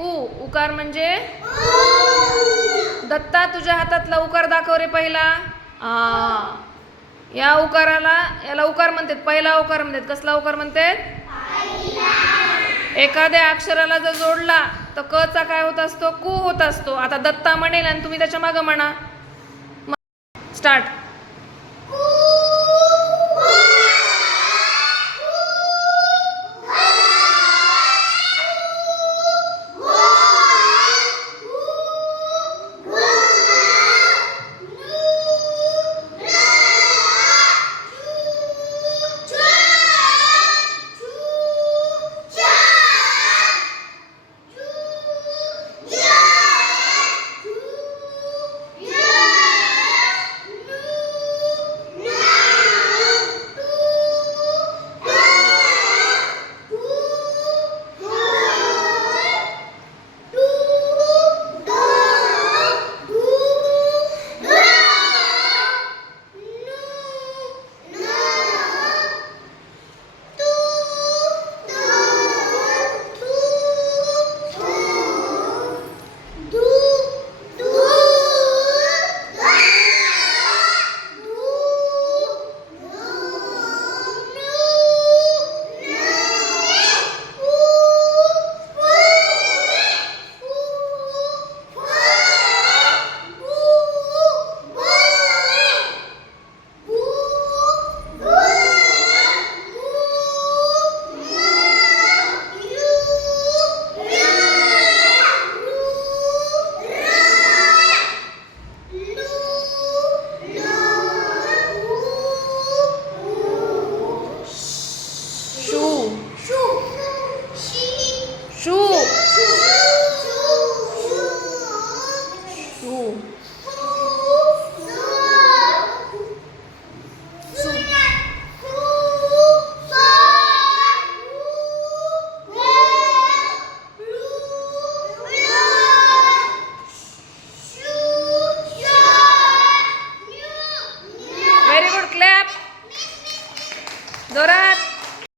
उ उकार म्हणजे? दत्ता तुझ्या हातातला उकार दाखव रे पहिला. आ या उकाराला याला उकार म्हणतात. पहिला उकार म्हणतात. कसला उकार म्हणतात? एखाद्या अक्षराला जर जोडला तर क चा काय होत असतो? कु होत असतो. आता दत्ता म्हणेल आणि तुम्ही त्याच्या मागं म्हणा. स्टार्ट. 猪